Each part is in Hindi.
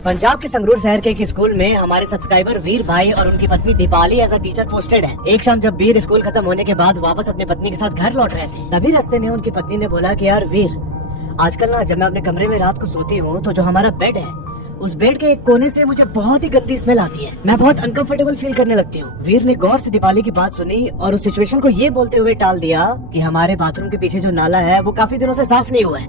पंजाब के संगरूर शहर के एक स्कूल में हमारे सब्सक्राइबर वीर भाई और उनकी पत्नी Deepali as a teacher posted है। एक शाम जब वीर स्कूल खत्म होने के बाद वापस अपने पत्नी के साथ घर लौट रहे थे, तभी रास्ते में उनकी पत्नी ने बोला कि यार वीर, आजकल ना जब मैं अपने कमरे में रात को सोती हूँ तो जो हमारा बेड है उस बेड के एक कोने से मुझे बहुत ही गंदी स्मेल आती है। मैं बहुत अनकंफर्टेबल फील करने लगती हूँ। वीर ने गौर से दीपाली की बात सुनी और उस सिचुएशन को ये बोलते हुए टाल दिया कि हमारे बाथरूम के पीछे जो नाला है वो काफी दिनों से साफ नहीं हुआ है,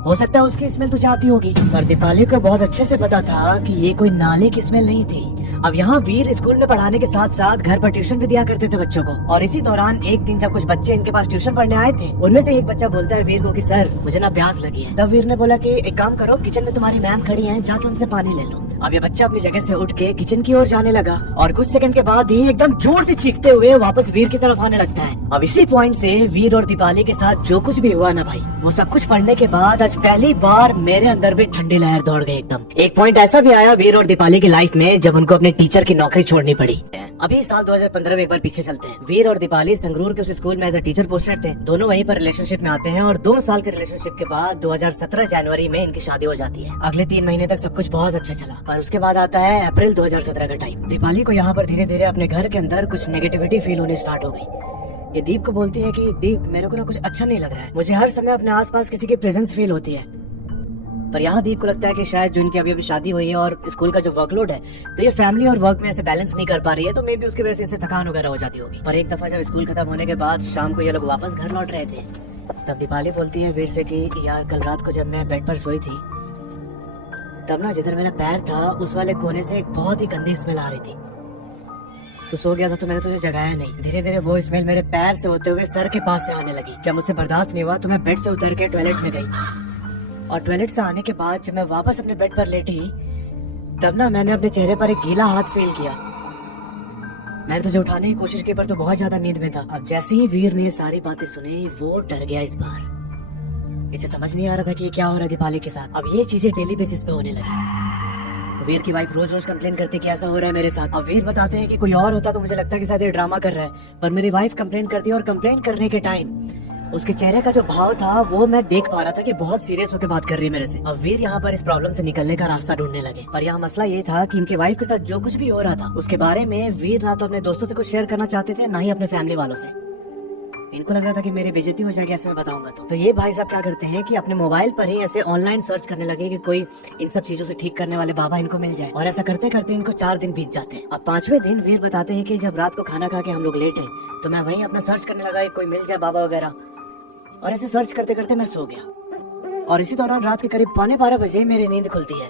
हो सकता है उसकी स्मेल तुझे आती होगी। पर दीपाली को बहुत अच्छे से पता था कि ये कोई नाले की स्मेल नहीं थी। अब यहाँ वीर स्कूल में पढ़ाने के साथ साथ घर पर ट्यूशन भी दिया करते थे बच्चों को। और इसी दौरान एक दिन जब कुछ बच्चे इनके पास ट्यूशन पढ़ने आए थे, उनमें से एक बच्चा बोलता है वीर को कि सर मुझे ना प्यास लगी है। तब वीर ने बोला कि एक काम करो, किचन में तुम्हारी मैम खड़ी हैं, जाके उनसे पानी ले लो। अब ये बच्चा अपनी जगह से उठ के किचन की ओर जाने लगा और कुछ सेकंड के बाद ही एकदम जोर से चीखते हुए वापस वीर की तरफ आने लगता है। अब इसी पॉइंट से वीर और दीपाली के साथ जो कुछ भी हुआ ना भाई, वो सब कुछ पढ़ने के बाद आज पहली बार मेरे अंदर भी ठंडी लहर दौड़ गई एकदम। एक पॉइंट ऐसा भी आया वीर और दीपाली की लाइफ में जब उनको अपने टीचर की नौकरी छोड़नी पड़ी। अभी साल 2015 में एक बार पीछे चलते हैं। वीर और दीपाली संगरूर के उस स्कूल में एज अ टीचर पोस्टेड थे। दोनों वहीं पर रिलेशनशिप में आते हैं और 2 साल के रिलेशनशिप के बाद 2017 जनवरी में इनकी शादी हो जाती है। अगले 3 महीने तक सब कुछ बहुत अच्छा चला, पर उसके बाद आता है अप्रैल 2017 का टाइम। दीपाली को यहाँ पर धीरे धीरे अपने घर के अंदर कुछ नेगेटिविटी फील होनी स्टार्ट हो गई। ये दीप को बोलती है कि दीप, मेरे को ना कुछ अच्छा नहीं लग रहा है, मुझे हर समय अपने आसपास किसी की प्रेजेंस फील होती है। पर यहाँ दीप को लगता है कि शायद जो इनकी अभी शादी हुई है और स्कूल का जो वर्कलोड है, तो ये फैमिली और वर्क में ऐसे बैलेंस नहीं कर पा रही है, तो मे बी उसकी वजह से थकान वगैरह हो जाती होगी। पर एक दफा जब स्कूल खत्म होने के बाद शाम को ये लोग वापस घर लौट रहे थे, तब दीपाली बोलती है वीर से कि यार कल रात को जब मैं बेड पर सोई थी, तब ना जिधर मेरा पैर था उस वाले कोने से एक बहुत ही गंदी स्मेल आ रही थी। तू सो गया था तो मैंने तुझे जगाया नहीं। धीरे धीरे वो स्मेल मेरे पैर से होते हुए सर के पास से आने लगी। जब मुझसे बर्दाश्त नहीं हुआ तो मैं बेड से उतर के टॉयलेट में गई और टॉयलेट से आने के बाद जब मैं वापस अपने बेड पर लेटी, तब ना मैंने अपने चेहरे पर एक गीला हाथ फील किया। मैंने तुझे उठाने की कोशिश की पर तो बहुत ज्यादा नींद में था। अब जैसे ही वीर ने ये सारी बातें सुनी, वो डर गया इस बार। इसे समझ नहीं आ रहा था कि क्या हो रहा है दीपाली के साथ। अब ये चीजें डेली बेसिस पे होने लगी। वीर की वाइफ रोज रोज कंप्लेन करती है कि ऐसा हो रहा है मेरे साथ। अब वीर बताते हैं कि कोई और होता तो मुझे लगता है कि शायद ये ड्रामा कर रहा है, पर मेरी वाइफ कंप्लेन करती है और कंप्लेन करने के टाइम उसके चेहरे का जो भाव था वो मैं देख पा रहा था कि बहुत सीरियस होकर बात कर रही है मेरे से। अब वीर यहाँ पर इस प्रॉब्लम से निकलने का रास्ता ढूंढने लगे। पर यहाँ मसला ये था कि इनके वाइफ के साथ जो कुछ भी हो रहा था उसके बारे में वीर ना तो अपने दोस्तों से कुछ शेयर करना चाहते थे, ना ही अपने फैमिली वालों से। इनको लग रहा था कि मेरी बेइज्जती हो जाएगी ऐसे मैं बताऊंगा तो ये भाई साहब क्या करते हैं कि अपने मोबाइल पर ही ऐसे ऑनलाइन सर्च करने लगे कि कोई इन सब चीजों से ठीक करने वाले बाबा इनको मिल जाए। और ऐसा करते करते इनको 4 दिन बीत जाते हैं। अब 5वें दिन वीर बताते हैं कि जब रात को खाना खा के हम लोग लेटे तो मैं वहीं अपना सर्च करने लगा कोई मिल जाए बाबा वगैरह, और ऐसे सर्च करते करते मैं सो गया। और इसी दौरान रात के करीब 11:15 बजे मेरी नींद खुलती है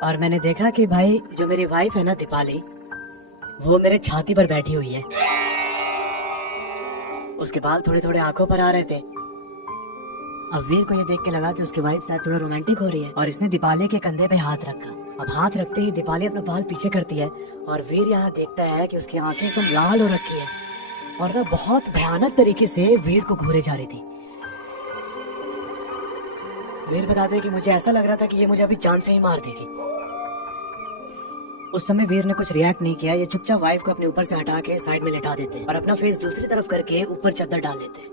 और मैंने देखा कि भाई जो मेरी वाइफ है ना दीपाली, वो मेरे छाती पर बैठी हुई है। उसके बाल थोड़े थोड़े आंखों पर आ रहे थे। अब वीर को ये देख के लगा कि उसकी वाइफ शायद थोड़ा रोमांटिक हो रही है और इसने दीपाली के कंधे पे हाथ रखा। अब हाथ रखते ही दीपाली अपने बाल पीछे करती है और वीर यहाँ देखता है कि उसकी आंखें एकदम लाल हो रखी है और ना बहुत भयानक तरीके से वीर को घूरे जा रही थी। वीर बताते हैं कि मुझे ऐसा लग रहा था कि ये मुझे अभी जान से ही मार देगी। उस समय वीर ने कुछ रिएक्ट नहीं किया। ये चुपचाप वाइफ को अपने ऊपर से हटा के साइड में लेटा देते और अपना फेस दूसरी तरफ करके ऊपर चादर डाल लेते।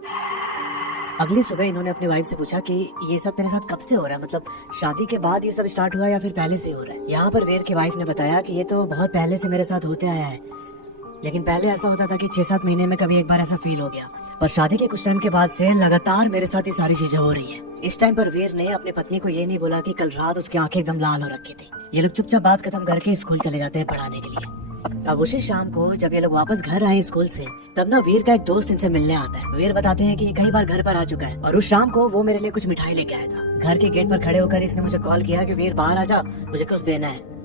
अगली सुबह इन्होंने अपनी वाइफ से पूछा कि ये सब तेरे साथ कब से हो रहा है, मतलब शादी के बाद ये सब स्टार्ट हुआ या फिर पहले से हो रहा है। यहाँ पर वीर की वाइफ ने बताया कि ये तो बहुत पहले से मेरे साथ होते आया है, लेकिन पहले ऐसा होता था कि 6-7 महीने में कभी एक बार ऐसा फील हो गया, पर शादी के कुछ टाइम के बाद से लगातार मेरे साथ ये सारी चीजें हो रही है। इस टाइम पर वीर ने अपनी पत्नी को ये नहीं बोला कि कल रात उसकी आंखें एकदम लाल हो रखी थी। ये लोग चुपचाप बात खत्म करके स्कूल चले जाते हैं पढ़ाने के लिए। अब उसी शाम को जब ये लोग वापस घर आए स्कूल से, तब ना वीर का एक दोस्त इनसे मिलने आता है। वीर बताते हैं कि कई बार घर पर आ चुका है और उस शाम को वो मेरे लिए कुछ मिठाई लेके आया था। घर के गेट पर खड़े होकर इसने मुझे कॉल किया कि वीर बाहर आ जा, मुझे कुछ देना है।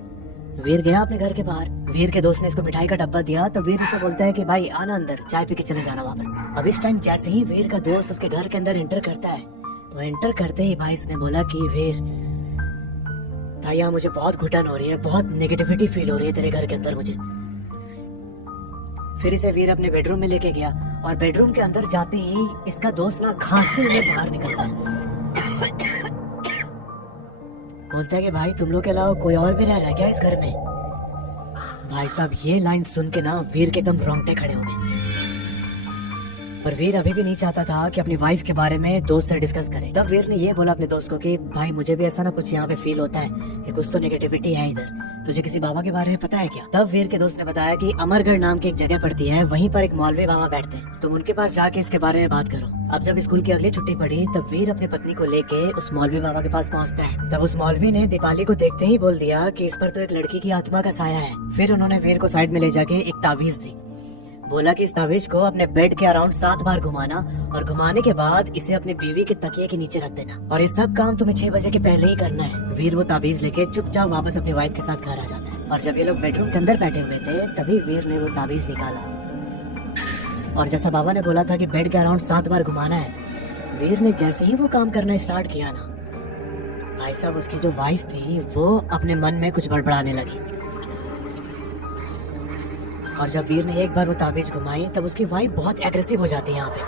वीर गया अपने घर के बाहर। वीर के दोस्त ने इसको मिठाई का डब्बा दिया तो वीर इसे बोलता है कि भाई आना अंदर, चाय पी के चले जाना वापस। अब इस टाइम जैसे ही वीर का दोस्त उसके घर के अंदर एंटर करता है, तो एंटर करते ही भाई इसने बोला कि वीर भाई यहाँ मुझे बहुत घुटन हो रही है, बहुत नेगेटिविटी फील हो रही है तेरे घर के अंदर मुझे। फिर इसे वीर अपने बेडरूम में लेके गया और बेडरूम के अंदर जाते ही इसका दोस्त ना खांसते हुए बाहर निकलता है। बोलता है कि भाई तुम लोग के अलावा कोई और भी रह रहा है क्या इस घर में। भाई साहब ये लाइन सुन के ना वीर के एकदम रोंगटे खड़े हो गए। पर वीर अभी भी नहीं चाहता था कि अपनी वाइफ के बारे में दोस्त से डिस्कस करे। तब वीर ने ये बोला अपने दोस्त को कि भाई मुझे भी ऐसा ना कुछ यहाँ पे फील होता है कि कुछ तो नेगेटिविटी है इधर, तुझे किसी बाबा के बारे में पता है क्या? तब वीर के दोस्त ने बताया कि अमरगढ़ नाम की एक जगह पड़ती है, वहीं पर एक मौलवी बाबा बैठते हैं, तुम उनके पास जाके इसके बारे में बात करो। अब जब स्कूल की अगली छुट्टी पड़ी तब वीर अपनी पत्नी को लेके उस मौलवी बाबा के पास पहुंचता है। तब उस मौलवी ने दीपाली को देखते ही बोल दिया कि इस पर तो एक लड़की की आत्मा का साया है। फिर उन्होंने वीर को साइड में ले जाके एक ताबीज दी, बोला कि इस ताबीज को अपने बेड के अराउंड 7 बार घुमाना और घुमाने के बाद इसे अपनी बीवी के तकिए के नीचे रख देना और ये सब काम तुम्हें 6 बजे के पहले ही करना है। वीर वो ताबीज लेके चुपचाप वापस अपनी वाइफ के साथ घर आ जाता है। और जब ये लोग बेडरूम के अंदर बैठे हुए थे तभी वीर ने वो ताबीज निकाला और जैसा बाबा ने बोला था कि बेड के अराउंड 7 बार घुमाना है, वीर ने जैसे ही वो काम करना स्टार्ट किया ना, भाई साहब उसकी जो वाइफ थी वो अपने मन में कुछ बड़बड़ाने लगी। और जब वीर ने एक बार वो ताबीज घुमाई तब उसकी वाइफ बहुत एग्रेसिव हो जाती है यहाँ पे।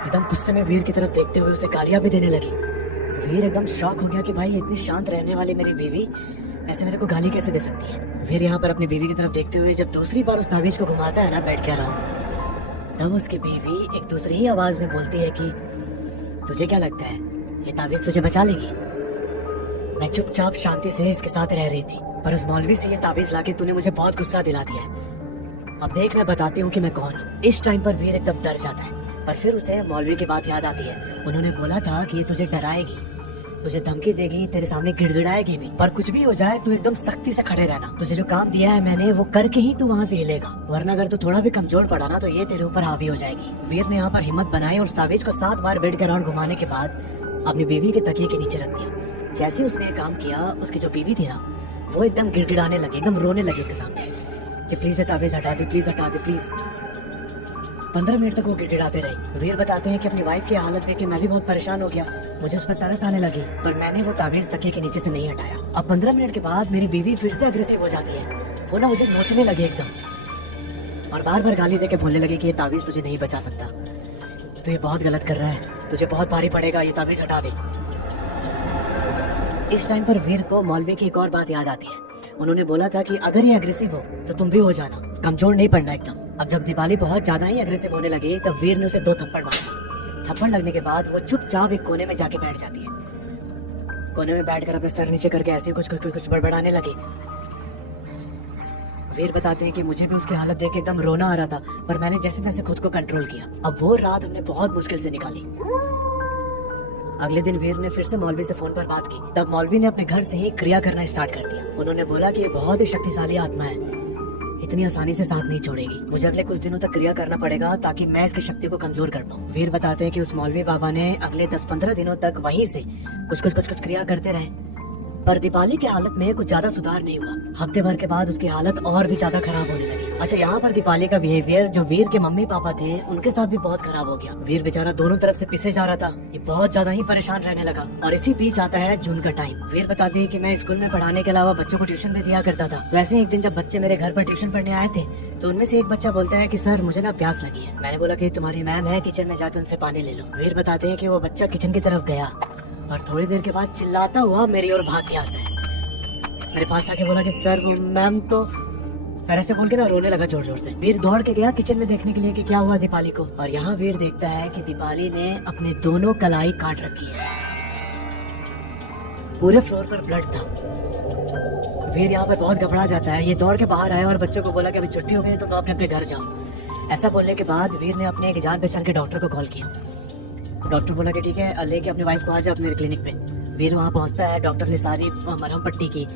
एकदम गुस्से में वीर की तरफ देखते हुए उसे गालियां भी देने लगी। वीर एकदम शॉक हो गया कि भाई इतनी शांत रहने वाली मेरी बीवी ऐसे मेरे को गाली कैसे दे सकती है। वीर यहाँ पर अपनी बीवी की तरफ देखते हुए जब दूसरी बार उस ताबीज को घुमाता है ना बैठ के अराउंड, तब उसकी बीवी एक दूसरी ही आवाज में बोलती है कि तुझे क्या लगता है ये ताबीज तुझे बचा लेगी? मैं चुपचाप शांति से इसके साथ रह रही थी, पर उस मौलवी से ये ताबीज लाके तूने मुझे बहुत गुस्सा दिला दिया है। अब देख मैं बताती हूँ कि मैं कौन हूँ। इस टाइम पर वीर एकदम डर जाता है, पर फिर उसे मौलवी की बात याद आती है। उन्होंने बोला था कि ये तुझे डराएगी, तुझे धमकी देगी, तेरे सामने गिड़गिड़ाएगी भी, पर कुछ भी हो जाए तू एकदम सख्ती से खड़े रहना। तुझे जो काम दिया है मैंने वो करके ही तू वहाँ से हिलेगा, वरना अगर तू थोड़ा भी कमजोर पड़ा ना तो ये तेरे ऊपर हावी हो जाएगी। वीर ने यहाँ पर हिम्मत बनाई और उस ताबीज को 7 बार बेड के अराउंड घुमाने के बाद अपनी बीवी के तकिए के नीचे रख दिया। जैसे उसने ये काम किया उसकी जो बीवी थी ना वो एकदम गिड़गिड़ाने लगी, एकदम रोने लगी उसके सामने कि प्लीज ये ताबीज हटा दे, प्लीज हटा दे, प्लीज। 15 मिनट तक वो गिड़गिड़ाते रहे। वीर बताते हैं कि अपनी वाइफ की हालत देख के मैं भी बहुत परेशान हो गया, मुझे उस पर तरस आने लगी, पर मैंने वो ताबीज तकिए के नीचे से नहीं हटाया। अब 15 मिनट के बाद मेरी बीवी फिर से अग्रेसिव हो जाती है, वो ना मुझे नोचने लगी एकदम और बार बार गाली दे के बोलने लगी कि ये ताबीज तुझे नहीं बचा सकता, तो ये बहुत गलत कर रहा है, तुझे बहुत भारी पड़ेगा, ये ताबीज हटा दे। इस टाइम पर वीर को मौलवी की एक और बात याद आती है। उन्होंने बोला था कि अगर ये अग्रेसिव हो तो तुम भी हो जाना, कमजोर नहीं पड़ना एकदम। अब जब दीपाली बहुत ज्यादा ही अग्रेसिव होने लगी तब वीर ने उसे 2 थप्पड़ मारा। थप्पड़ लगने के बाद वो चुपचाप एक कोने में जाके बैठ जाती है। कोने में बैठकर अपने सर नीचे करके ऐसे कुछ बड़बड़ाने लगी। वीर बताते हैं कि मुझे भी उसकी हालत देख के एकदम रोना आ रहा था, पर मैंने जैसे तैसे खुद को कंट्रोल किया। अब वो रात हमने बहुत मुश्किल से निकाली। अगले दिन वीर ने फिर से मौलवी से फोन पर बात की। तब मौलवी ने अपने घर से ही क्रिया करना स्टार्ट कर दिया। उन्होंने बोला कि ये बहुत ही शक्तिशाली आत्मा है, इतनी आसानी से साथ नहीं छोड़ेगी, मुझे अगले कुछ दिनों तक क्रिया करना पड़ेगा ताकि मैं इसकी शक्ति को कमजोर कर पाऊँ। वीर बताते हैं कि उस मौलवी बाबा ने अगले 10-15 दिनों तक वहीं से कुछ क्रिया करते रहे, पर दीपाली की हालत में कुछ ज्यादा सुधार नहीं हुआ। हफ्ते भर के बाद उसकी हालत और भी ज्यादा खराब होने लगी। अच्छा, यहाँ पर दीपाली का बिहेवियर जो वीर के मम्मी पापा थे उनके साथ भी बहुत खराब हो गया। वीर बेचारा दोनों तरफ से पिसे जा रहा था, ये बहुत ज्यादा ही परेशान रहने लगा। और इसी बीच आता है जून का टाइम। वीर बताते हैं कि मैं स्कूल में पढ़ाने के अलावा बच्चों को ट्यूशन भी दिया करता था। वैसे ही एक दिन जब बच्चे मेरे घर पर ट्यूशन पढ़ने आए थे तो उनमें से एक बच्चा बोलता है कि सर मुझे ना प्यास लगी है। मैंने बोला कि तुम्हारी मैम है, किचन में जाकर उनसे पानी ले लो। वीर बताते हैं कि वो बच्चा किचन की तरफ गया और थोड़ी देर के बाद चिल्लाता हुआ मेरी ओर भाग के आता है। मेरे पास आके बोला कि सर वो मैम तो, फिर ऐसे बोल के ना रोने लगा जोर जोर से। वीर दौड़ के गया किचन में देखने के लिए कि क्या हुआ दीपाली को, और यहाँ वीर देखता है कि दीपाली ने अपने दोनों कलाई काट रखी है, पूरे फ्लोर पर ब्लड था। वीर यहाँ पर बहुत घबरा जाता है। ये दौड़ के बाहर आया और बच्चों को बोला कि अभी छुट्टी हो गई तो तुम अपने अपने घर जाओ। ऐसा बोलने के बाद वीर ने अपने एक जान पहचान के डॉक्टर को कॉल किया। डॉक्टर बोला कि ठीक है लेके अपनी वाइफ को आ जाओ मेरे क्लिनिक पे। वीर वहाँ पहुँचता है। डॉक्टर ने सारी मरहम पट्टी की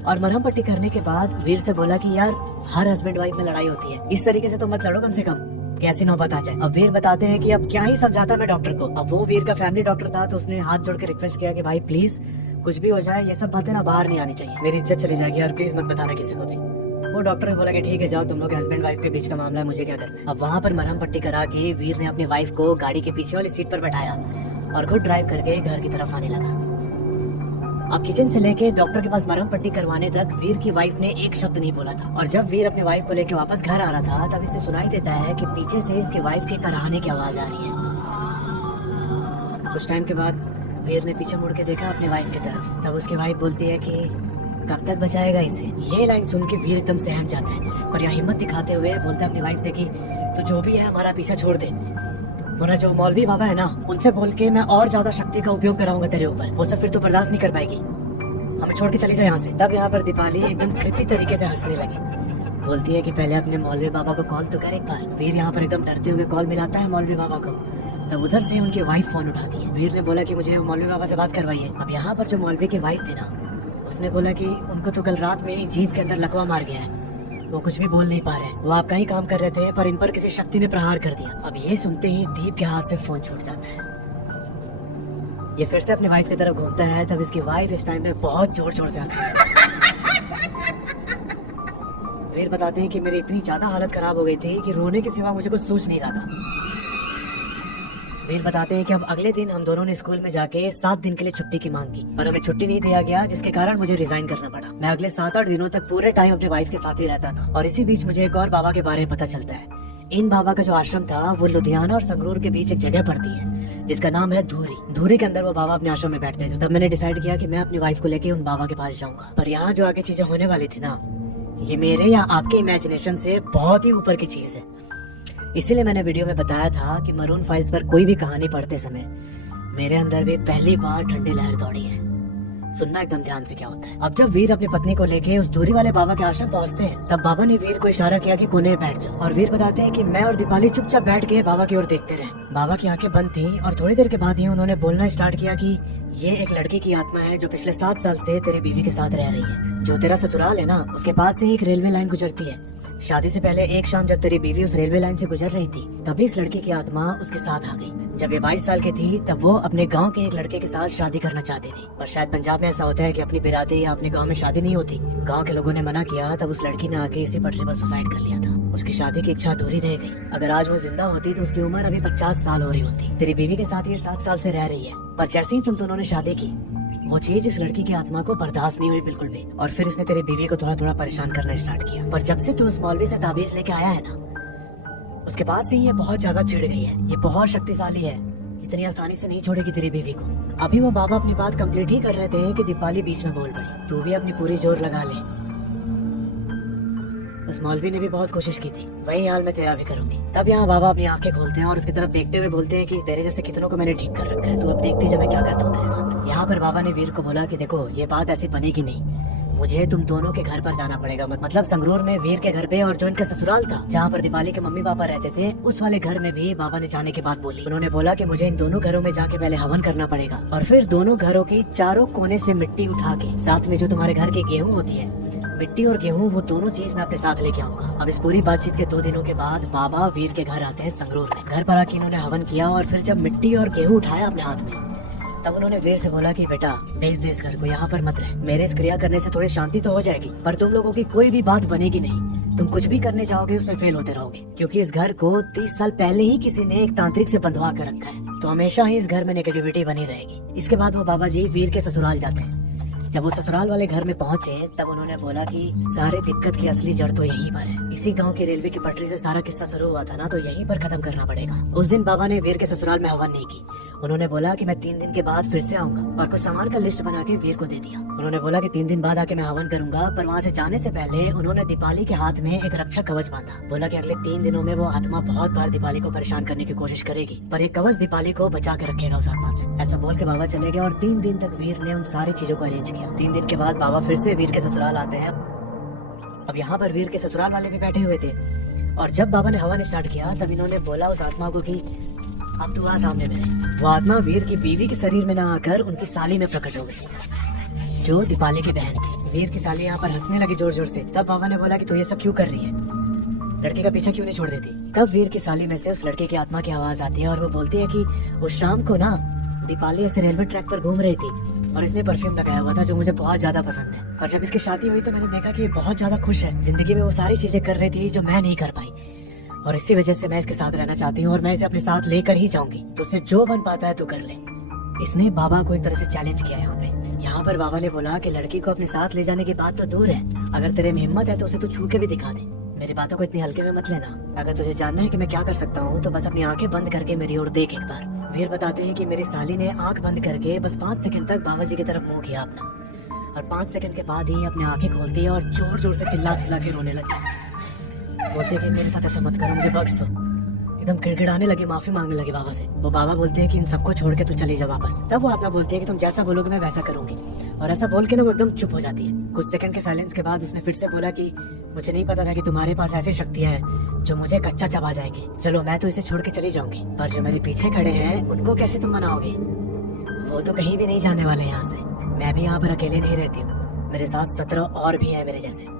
और मरहम पट्टी करने के बाद वीर से बोला कि यार हर हस्बैंड वाइफ में लड़ाई होती है, इस तरीके से तो मत लड़ो, कम से कम कैसी नौबत आ जाए। अब वीर बताते हैं कि अब क्या ही समझाता मैं डॉक्टर को। अब वो वीर का फैमिली डॉक्टर था तो उसने हाथ जोड़ के रिक्वेस्ट किया कि भाई प्लीज कुछ भी हो जाए ये सब बातें ना बाहर नहीं आनी चाहिए, मेरी इज्जत चली जाएगी यार, प्लीज मत बताना किसी को भी। वो डॉक्टर ने बोला कि ठीक है जाओ, तुम लोग हस्बैंड वाइफ के बीच का मामला है, मुझे क्या करना है। अब वहाँ पर मरहम पट्टी करा के वीर ने अपनी वाइफ को गाड़ी के पीछे वाली सीट पर बैठाया और खुद ड्राइव करके घर की तरफ आने लगा। अब किचन से लेके डॉक्टर के पास मरहम पट्टी करवाने तक वीर की वाइफ ने एक शब्द नहीं बोला था। और जब वीर अपने वाइफ को लेके वापस घर आ रहा था तब इसे सुनाई देता है कि पीछे से इसकी वाइफ के कराहने की आवाज आ रही है। कुछ टाइम के बाद वीर ने पीछे मुड़ के देखा अपनी वाइफ की तरफ। तब उसकी वाइफ बोलती है कि कब तक बचाएगा इसे। ये लाइन सुन के वीर एकदम सहम जाता है और यहाँ हिम्मत दिखाते हुए बोलता है अपनी वाइफ से कि तो जो भी है हमारा पीछा छोड़ दे, वरना जो मौलवी बाबा है ना उनसे बोल के मैं और ज्यादा शक्ति का उपयोग कराऊंगा तेरे ऊपर। वो सब फिर तू बर्दाश्त नहीं कर पाएगी, हमें छोड़ के चली जाए यहाँ से। तब यहाँ पर दीपाली एकदम क्रिपी तरीके से हंसने लगी। बोलती है कि पहले अपने मौलवी बाबा को कॉल तो कर एक बार। वीर यहाँ पर एकदम डरते हुए कॉल मिलाता है मौलवी बाबा को। तब उधर से उनकी वाइफ फोन उठाती है। वीर ने बोला कि मुझे मौलवी बाबा से बात करवाइए। अब यहाँ पर जो मौलवी की वाइफ थी ना, उसने बोला कि उनको तो कल रात में ही जीभ के अंदर लकवा मार गया है, वो कुछ भी बोल नहीं पा रहे। वो आपका ही काम कर रहे थे पर इन पर किसी शक्ति ने प्रहार कर दिया। अब ये सुनते ही दीप के हाथ से फोन छूट जाता है। ये फिर से अपनी वाइफ की तरफ घूमता है। तब इसकी वाइफ इस टाइम में बहुत जोर जोर से हंसती है। वीर बताते हैं कि मेरी इतनी ज्यादा हालत खराब हो गई थी कि रोने के सिवा मुझे कुछ सूझ नहीं रहा था। वीर बताते हैं कि अब अगले दिन हम दोनों ने स्कूल में जाके 7 दिन के लिए छुट्टी की मांग की, पर हमें छुट्टी नहीं दिया गया, जिसके कारण मुझे रिजाइन करना पड़ा। मैं अगले 7-8 दिनों तक पूरे टाइम अपने वाइफ के साथ ही रहता था। और इसी बीच मुझे एक और बाबा के बारे में पता चलता है। इन बाबा का जो आश्रम था वो लुधियाना और संगरूर के बीच एक जगह पड़ती है जिसका नाम है धूरी। धूरी के अंदर वो बाबा अपने आश्रम में बैठते थे। तब मैंने डिसाइड किया कि मैं अपनी वाइफ को लेके उन बाबा के पास जाऊंगा। पर यहाँ जो आगे चीजें होने वाली थी ना, ये मेरे या आपके इमेजिनेशन से बहुत ही ऊपर की चीज है। इसीलिए मैंने वीडियो में बताया था कि मरून फाइल्स पर कोई भी कहानी पढ़ते समय मेरे अंदर भी पहली बार ठंडी लहर दौड़ी है। सुनना एकदम ध्यान से क्या होता है। अब जब वीर अपनी पत्नी को लेके उस दूरी वाले बाबा के आश्रम पहुंचते हैं, तब बाबा ने वीर को इशारा किया कि कोने में बैठ जाओ। और वीर बताते हैं कि मैं और दीपाली चुपचाप बैठ के बाबा की ओर देखते रहे। बाबा की आंखें बंद थी और थोड़ी देर के बाद ही उन्होंने बोलना स्टार्ट किया कि ये एक लड़की की आत्मा है जो पिछले 7 साल से तेरी बीवी के साथ रह रही है। जो तेरा ससुराल है ना, उसके पास से ही एक रेलवे लाइन गुजरती है। शादी से पहले एक शाम जब तेरी बीवी उस रेलवे लाइन से गुजर रही थी, तभी इस लड़की की आत्मा उसके साथ आ गई। जब ये 22 साल की थी तब वो अपने गांव के एक लड़के के साथ शादी करना चाहती थी। और शायद पंजाब में ऐसा होता है कि अपनी बिरादरी या अपने गांव में शादी नहीं होती। गांव के लोगों ने मना किया, तब उस लड़की ने आके इसी पटरी पर सुसाइड कर लिया था। उसकी शादी की इच्छा अधूरी रह गई। अगर आज वो जिंदा होती तो उसकी उम्र अभी 50 साल हो रही होती। तेरी बीवी के साथ ये 7 साल से रह रही है, पर जैसे ही तुम दोनों ने शादी की, वो चीज इस लड़की की आत्मा को बर्दाश्त नहीं हुई बिल्कुल भी। और फिर इसने तेरी बीवी को थोड़ा थोड़ा परेशान करना स्टार्ट किया। पर जब से तू उस मौलवी से ताबीज लेके आया है ना, उसके बाद से ये बहुत ज्यादा चिढ़ गई है। ये बहुत शक्तिशाली है, इतनी आसानी से नहीं छोड़ेगी तेरी बीवी को। अभी वो बाबा अपनी बात कंप्लीट ही कर रहे थे कि दीपाली बीच में बोल पड़ी, तू भी अपनी पूरी जोर लगा ले। उस मौलवी ने भी बहुत कोशिश की थी, वही हाल मैं तेरा भी करूंगी। तब यहाँ बाबा अपनी आंखें खोलते हैं और उसकी तरफ देखते हुए बोलते हैं कि तेरे जैसे कितनों को मैंने ठीक कर रखा है, तू अब देखती जा मैं क्या करता हूँ तेरे साथ। यहाँ पर बाबा ने वीर को बोला कि देखो ये बात ऐसी बनेगी नहीं, मुझे तुम दोनों के घर पर जाना पड़ेगा। मतलब संगरूर में वीर के घर पे, और जो इनका ससुराल था जहाँ पर दीपाली के मम्मी पापा रहते थे, उस वाले घर में भी बाबा ने जाने की बात बोली। उन्होंने बोला कि मुझे इन दोनों घरों में जाके पहले हवन करना पड़ेगा और फिर दोनों घरों की चारों कोने से मिट्टी उठा के, साथ में जो तुम्हारे घर की गेहूं होती है, मिट्टी और गेहूं, वो दोनों चीज मैं अपने साथ लेके आऊंगा। अब इस पूरी बातचीत के 2 दिनों के बाद बाबा वीर के घर आते हैं संगरूर में। घर पर आके इन्होंने हवन किया और फिर जब मिट्टी और गेहूं उठाया अपने हाथ में, तब उन्होंने वीर से बोला कि बेटा भेज दे इस घर को, यहाँ पर मत रह। मेरे इस क्रिया करने से थोड़ी शांति तो हो जाएगी, पर तुम लोगों की कोई भी बात बनेगी नहीं। तुम कुछ भी करने जाओगे उसमें फेल होते रहोगे, क्योंकि इस घर को 30 साल पहले ही किसी ने एक तांत्रिक से बंधवा कर रखा है, तो हमेशा ही इस घर में नेगेटिविटी बनी रहेगी। इसके बाद वो बाबा जी वीर के ससुराल जाते हैं। जब वो ससुराल वाले घर में पहुंचे, तब उन्होंने बोला कि सारे दिक्कत की असली जड़ तो यहीं पर है। इसी गांव की रेलवे की पटरी से सारा किस्सा शुरू हुआ था ना, तो यहीं पर खत्म करना पड़ेगा। उस दिन बाबा ने वीर के ससुराल में हवन नहीं की। उन्होंने बोला कि मैं 3 दिन के बाद फिर से आऊंगा, और कुछ सामान का लिस्ट बना के वीर को दे दिया। उन्होंने बोला कि 3 दिन बाद आके मैं हवन करूंगा, पर वहाँ से जाने से पहले उन्होंने दीपाली के हाथ में एक रक्षा कवच बांधा। बोला कि अगले 3 दिनों में वो आत्मा बहुत बार दीपाली को परेशान करने की कोशिश करेगी, पर एक कवच दीपाली को बचा के रखेगा उस आत्मा से। ऐसा बोल के बाबा चले गए और 3 दिन तक वीर ने उन सारी चीजों को अरेंज किया। 3 दिन के बाद बाबा फिर से वीर के ससुराल आते हैं। अब यहाँ पर वीर के ससुराल वाले भी बैठे हुए थे, और जब बाबा ने हवन स्टार्ट किया, तब इन्होंने बोला उस आत्मा को कि अब तू आ सामने मेरे। वो आत्मा वीर की बीवी के शरीर में न आकर उनकी साली में प्रकट हो गई, जो दीपाली की बहन थी। वीर की साली यहाँ पर हंसने लगी जोर जोर से। तब बाबा ने बोला कि तू ये सब क्यों कर रही है, लड़के का पीछा क्यों नहीं छोड़ देती। तब वीर की साली में से उस लड़के की आत्मा की आवाज आती है और वो बोलती है कि उस शाम को ना दीपाली ऐसे रेलवे ट्रैक पर घूम रही थी और इसने परफ्यूम लगाया हुआ था जो मुझे बहुत ज्यादा पसंद है। और जब इसकी शादी हुई तो मैंने देखा कि ये बहुत ज्यादा खुश है, जिंदगी में वो सारी चीजें कर रही थी जो मैं नहीं कर पाई, और इसी वजह से मैं इसके साथ रहना चाहती हूँ और मैं इसे अपने साथ लेकर ही जाऊंगी। तो उससे जो बन पाता है तू कर ले। इसने बाबा को एक तरह से चैलेंज किया यहाँ पे। यहाँ पर बाबा ने बोला कि लड़की को अपने साथ ले जाने की बात तो दूर है, अगर तेरे में हिम्मत है तो उसे तू छू के भी दिखा दे। मेरी बातों को इतनी हल्के में मत लेना। अगर तुझे जानना है कि मैं क्या कर सकता हूँ तो बस अपनी आंखें बंद करके मेरी ओर देख एक बार। वीर बताते हैं कि मेरी साली ने आंख बंद करके बस 5 सेकंड तक बाबा जी की तरफ मुंह किया अपना, और 5 सेकंड के बाद ही अपनी आंखें खोलती है और जोर जोर से चिल्ला चिल्ला के रोने लगी। बोलते कि मेरे साथ ऐसा मत करो, मुझे बख्श दो। एकदम गिड़गिड़ाने लगी, माफी मांगने लगी बाबा से। वो बाबा बोलते हैं कि इन सबको छोड़ के तू चली जा वापस। तब वो अपना बोलती है कि तुम जैसा बोलोगे मैं वैसा करूंगी, और ऐसा बोल के ना वो एकदम चुप हो जाती है। कुछ सेकंड के साइलेंस के बाद उसने फिर से बोला कि मुझे नहीं पता था कि तुम्हारे पास ऐसी शक्तियां हैं जो मुझे कच्चा चबा जाएंगी। चलो मैं तो इसे छोड़ के चली जाऊंगी, पर जो मेरे पीछे खड़े हैं उनको कैसे तुम मनाओगे? वो तो कहीं भी नहीं जाने वाले यहाँ से। मैं भी यहाँ पर अकेले नहीं रहती हूँ, मेरे साथ 17 और भी है मेरे जैसे।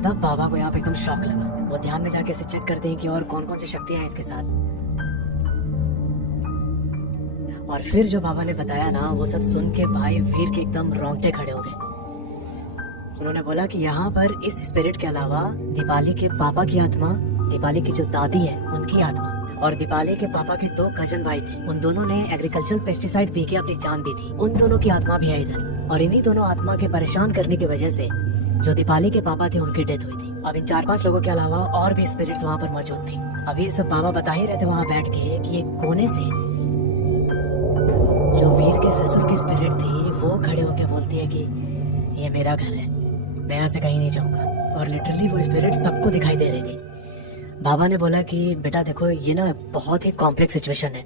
तब बाबा को यहाँ पे एकदम शॉक लगा। वो ध्यान में जाके इसे चेक करते हैं कि और कौन कौन सी शक्तियां हैं इसके साथ। और फिर जो बाबा ने बताया ना, वो सब सुन के भाई वीर के एकदम रोंगटे खड़े हो गए। उन्होंने बोला कि यहाँ पर इस स्पिरिट के अलावा दीपाली के पापा की आत्मा, दीपाली की जो दादी है उनकी आत्मा, और दीपाली के पापा के 2 कजन भाई थे, उन दोनों ने एग्रीकल्चरल पेस्टिसाइड पी के अपनी जान दी थी। उन दोनों की आत्मा भी है इधर, और इन्हीं दोनों आत्मा के परेशान करने की वजह से जो दीपाली के पापा थे उनकी डेथ हुई थी। अब इन 4-5 लोगों के अलावा और भी स्पिरिट्स वहाँ पर मौजूद थी। अभी ये सब बाबा बता ही रहते वहाँ बैठ के कि एक कोने से जो वीर के ससुर की स्पिरिट थी वो खड़े होकर बोलती है कि ये मेरा घर है, मैं यहाँ से कहीं नहीं जाऊंगा। और लिटरली वो स्पिरिट सबको दिखाई दे रही थी। बाबा ने बोला कि बेटा देखो, ये ना बहुत ही कॉम्प्लेक्स सिचुएशन है।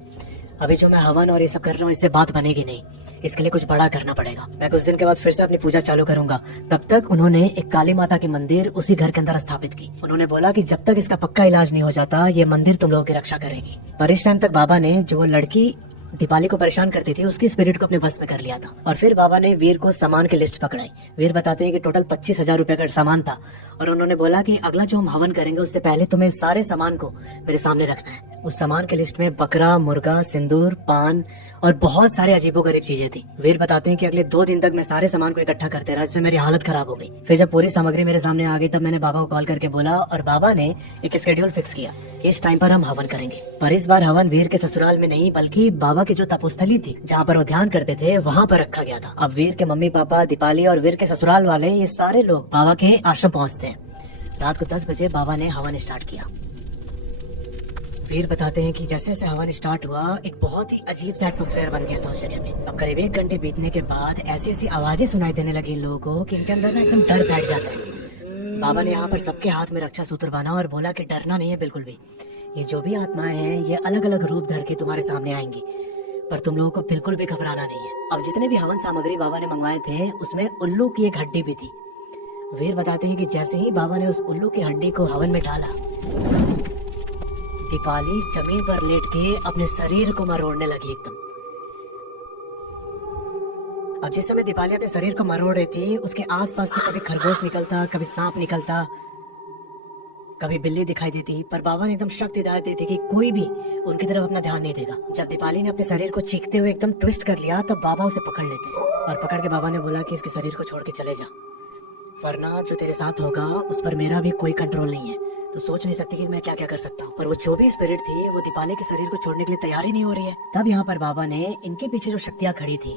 अभी जो मैं हवन और ये सब कर रहा हूँ इससे बात बनेगी नहीं, इसके लिए कुछ बड़ा करना पड़ेगा। मैं कुछ दिन के बाद फिर से अपनी पूजा चालू करूंगा। तब तक उन्होंने एक काली माता की मंदिर उसी घर के अंदर स्थापित की। उन्होंने बोला कि जब तक इसका पक्का इलाज नहीं हो जाता ये मंदिर तुम लोगों की रक्षा करेगी। पर इस टाइम तक बाबा ने जो वो लड़की दीपाली को परेशान करती थी उसकी स्पिरिट को अपने बस में कर लिया था। और फिर बाबा ने वीर को सामान की लिस्ट पकड़ाई। वीर बताते हैं कि टोटल 25,000 रुपए का सामान था, और उन्होंने बोला कि अगला जो हम हवन करेंगे उससे पहले तुम्हें सारे सामान को मेरे सामने रखना है। उस सामान की लिस्ट में बकरा, मुर्गा, सिंदूर, पान और बहुत सारे अजीबोगरीब चीजें थी। वीर बताते हैं कि अगले 2 दिन तक मैं सारे सामान को इकट्ठा करते रहा, जिससे मेरी हालत खराब हो गई। फिर जब पूरी सामग्री मेरे सामने आ गई तब मैंने बाबा को कॉल करके बोला, और बाबा ने एक शेड्यूल फिक्स किया कि इस टाइम पर हम हवन करेंगे। पर इस बार हवन वीर के ससुराल में नहीं, बल्कि बाबा की जो तपोस्थली थी जहाँ पर वो ध्यान करते थे वहाँ पर रखा गया था। अब वीर के मम्मी पापा, दीपाली और वीर के ससुराल वाले, ये सारे लोग बाबा के आश्रम पहुँचते हैं। रात को 10 बजे बाबा ने हवन स्टार्ट किया। वीर बताते हैं कि जैसे जैसे हवन स्टार्ट हुआ एक बहुत ही अजीब सा एटमॉस्फेयर बन गया था उस जगह में। अब करीब 1 घंटे बीतने के बाद ऐसी ऐसी आवाजें सुनाई देने लगी लोगों को कि इनके अंदर ना एकदम डर बैठ जाता है। बाबा ने यहाँ पर सबके हाथ में रक्षा सूत्र बांधा और बोला कि डरना नहीं है बिल्कुल भी। ये जो भी आत्माएं हैं ये अलग अलग रूप धर के तुम्हारे सामने आएंगी, पर तुम लोगों को बिल्कुल भी घबराना नहीं है। अब जितने भी हवन सामग्री बाबा ने मंगवाए थे उसमें उल्लू की एक हड्डी भी थी। वीर बताते हैं कि जैसे ही बाबा ने उस उल्लू की हड्डी को हवन में डाला, दीपाली जमीन पर लेट के अपने शरीर को मरोड़ने लगी एकदम। अब जिस समय दीपाली अपने शरीर को मरोड़ रही थी उसके आसपास से कभी खरगोश निकलता, कभी सांप निकलता, कभी बिल्ली दिखाई देती, पर बाबा ने एकदम सख्त हिदायत दी थी कि कोई भी उनकी तरफ अपना ध्यान नहीं देगा। जब दीपाली ने अपने शरीर को चीखते हुए एकदम ट्विस्ट कर लिया तब बाबा उसे पकड़ लेते, और पकड़ के बाबा ने बोला कि इसके शरीर को छोड़ के चले जा, वरना जो तेरे साथ होगा उस पर मेरा भी कोई कंट्रोल नहीं है। तो सोच नहीं सकती कि मैं क्या क्या कर सकता हूँ। पर वो जो भी स्पिरिट थी वो दीपाली के शरीर को छोड़ने के लिए तैयार ही नहीं हो रही है। तब यहाँ पर बाबा ने इनके पीछे जो शक्तियाँ खड़ी थी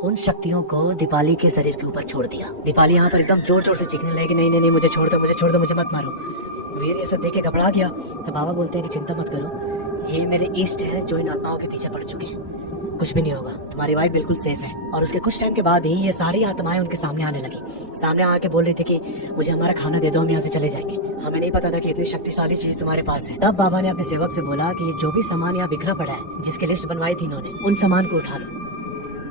उन शक्तियों को दीपाली के शरीर के ऊपर छोड़ दिया। दीपाली यहाँ पर एकदम जोर जोर से चीखने लगी, नहीं नहीं नहीं, मुझे छोड़ दो, मुझे छोड़ दो, मुझे मत मारो। वीर ये सब देख के घबरा गया। तो बाबा बोलते हैं कि चिंता मत करो, ये मेरे ईष्ट हैं जो इन आत्माओं के पीछे पड़ चुके हैं, कुछ भी नहीं होगा, तुम्हारी वाइफ बिल्कुल सेफ है। और उसके कुछ टाइम के बाद ही ये सारी आत्माएं उनके सामने आने लगी। सामने आके बोल रही थी कि मुझे हमारा खाना दे दो, हम यहाँ से चले जाएंगे, हमें नहीं पता था कि इतनी शक्तिशाली चीज तुम्हारे पास है। तब बाबा ने अपने सेवक से बोला कि जो भी सामान यहाँ बिखरा पड़ा है, जिसकी लिस्ट बनवाई थी इन्होंने, उन सामान को उठा लो।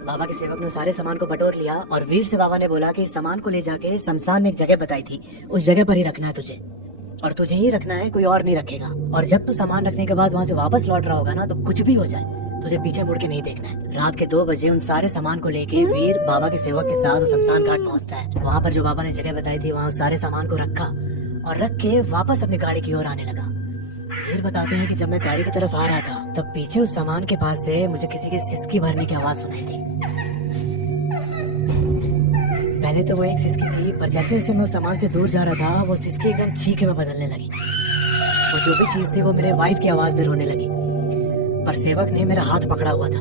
बाबा के सेवक ने सारे सामान को बटोर लिया और वीर से बाबा ने बोला कि इस सामान को ले जाके शमशान में एक जगह बताई थी, उस जगह पर ही रखना है तुझे, और तुझे ही रखना है, कोई और नहीं रखेगा। और जब तू सामान रखने के बाद वहाँ से वापस लौट रहा होगा ना, तो कुछ भी हो जाए तुझे पीछे मुड़ के नहीं देखना है। रात के 2 बजे उन सारे सामान को लेके वीर बाबा के सेवक के साथ शमशान घाट पहुँचता है। वहाँ पर जो बाबा ने जगह बताई थी वहाँ सारे सामान को रखा और रख के वापस अपनी गाड़ी की ओर आने लगा। वीर बताते हैं कि जब मैं गाड़ी की तरफ आ रहा था तब पीछे उस सामान के पास से मुझे किसी की सिसकी भरने की आवाज सुनाई दी। पहले तो वो एक सिसकी थी, पर जैसे जैसे मैं उस सामान से दूर जा रहा था वो सिसकी एकदम चीखे में बदलने लगी। वो जो भी चीज थी वो मेरे वाइफ की आवाज में रोने लगी। पर सेवक ने मेरा हाथ पकड़ा हुआ था,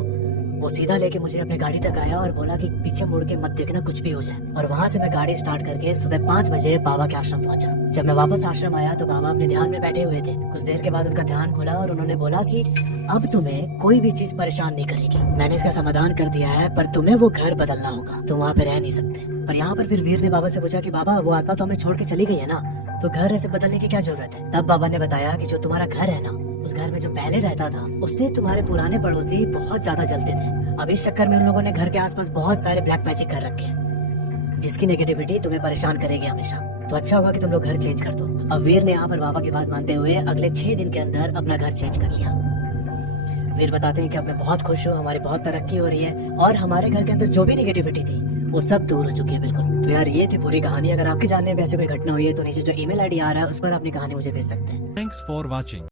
वो सीधा लेके मुझे अपने गाड़ी तक आया और बोला कि पीछे मुड़ के मत देखना, कुछ भी हो जाए। और वहाँ से मैं गाड़ी स्टार्ट करके सुबह 5 बजे बाबा के आश्रम पहुंचा। जब मैं वापस आश्रम आया तो बाबा अपने ध्यान में बैठे हुए थे। कुछ देर के बाद उनका ध्यान खुला और उन्होंने बोला कि अब तुम्हें कोई भी चीज परेशान नहीं करेगी, मैंने इसका समाधान कर दिया है, पर तुम्हें वो घर बदलना होगा, तुम वहाँ पे रह नहीं सकते। पर यहाँ पर फिर वीर ने बाबा से पूछा कि बाबा वो आत्मा तो हमें छोड़ के चली गई है ना, तो घर ऐसे बदलने की क्या जरूरत है। तब बाबा ने बताया कि जो तुम्हारा घर है ना उस घर में जो पहले रहता था उससे तुम्हारे पुराने पड़ोसी बहुत ज्यादा जलते थे। अब इस चक्कर में उन लोगों ने घर के आसपास बहुत सारे ब्लैक मैजिक कर रखे हैं जिसकी नेगेटिविटी तुम्हें परेशान करेगी हमेशा। तो अच्छा होगा कि तुम लोग घर चेंज कर दो। अब वीर ने यहाँ पर पापा की बात मानते हुए अगले 6 दिन के अंदर अपना घर चेंज कर लिया। वीर बताते हैं कि अब मैं बहुत खुश हूँ, हमारी बहुत तरक्की हो रही है और हमारे घर के अंदर जो भी नेगेटिविटी थी वो सब दूर हो चुकी है बिल्कुल। तो यार ये थी पूरी कहानी। अगर आपके जानने में ऐसी कोई घटना हुई है तो नीचे जो ईमेल आईडी आ रहा है उस पर अपनी कहानी मुझे भेज सकते हैं। Thanks for watching.